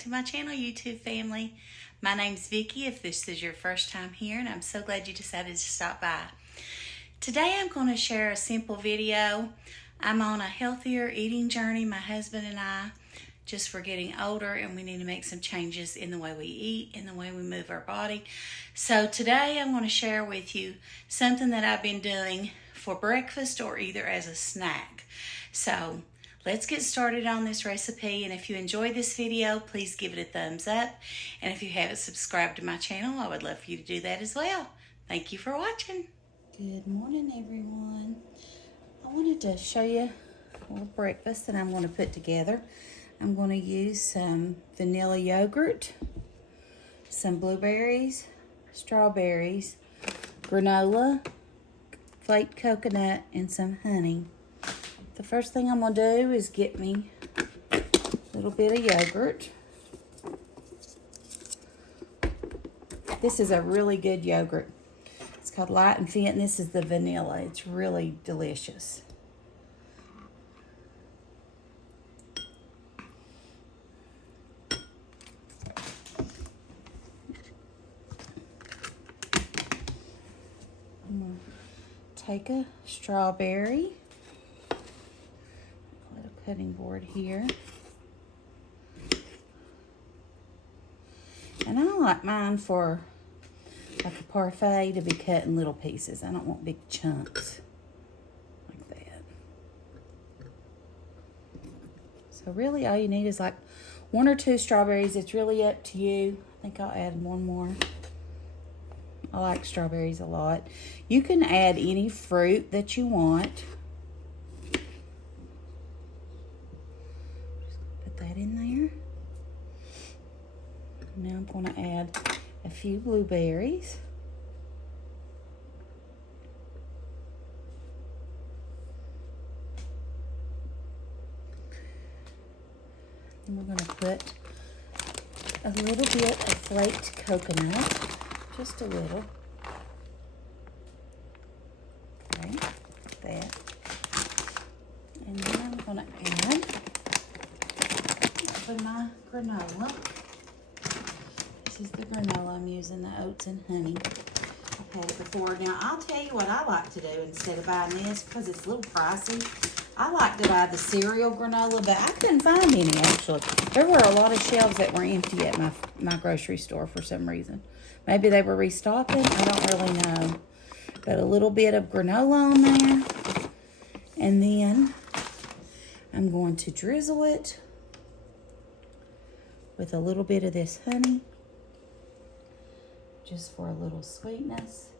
to my channel, YouTube family. My name's Vicki if this is your first time here, and I'm so glad you decided to stop by. Today I'm going to share a simple video. I'm on a healthier eating journey, my husband and I. Just we're getting older and we need to make some changes in the way we eat, in the way we move our body. So today I'm going to share with you something that I've been doing for breakfast or either as a snack. So let's get started on this recipe, and if you enjoy this video, please give it a thumbs up. And if you haven't subscribed to my channel, I would love for you to do that as well. Thank you for watching. Good morning, everyone. I wanted to show you a little breakfast that I'm going to put together. I'm going to use some vanilla yogurt, some blueberries, strawberries, granola, flaked coconut, and some honey. The first thing I'm going to do is get me a little bit of yogurt. This is a really good yogurt. It's called Light and Fit, and this is the vanilla. It's really delicious. I'm going to take a strawberry. Cutting board here, and I like mine for like a parfait to be cut in little pieces. I don't want big chunks like that. So really all you need is like 1 or 2 strawberries. It's really up to you. I think I'll add 1 more. I like strawberries a lot. You can add any fruit that you want. That in there. Now I'm going to add a few blueberries. And we're going to put a little bit of flaked coconut, just a little. Okay, like that. And then I'm going to add my granola. This is the granola I'm using, the oats and honey. I've had it before. Now, I'll tell you what I like to do instead of buying this, because it's a little pricey. I like to buy the cereal granola, but I couldn't find any, actually. There were a lot of shelves that were empty at my grocery store for some reason. Maybe they were restocking. I don't really know. But a little bit of granola on there. And then I'm going to drizzle it with a little bit of this honey, just for a little sweetness.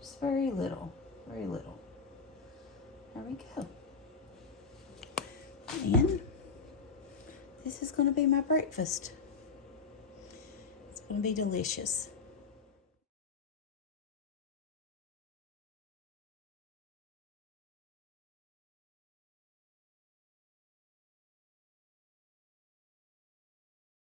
Just very little, very little. There we go. And this is going to be my breakfast. It's going to be delicious.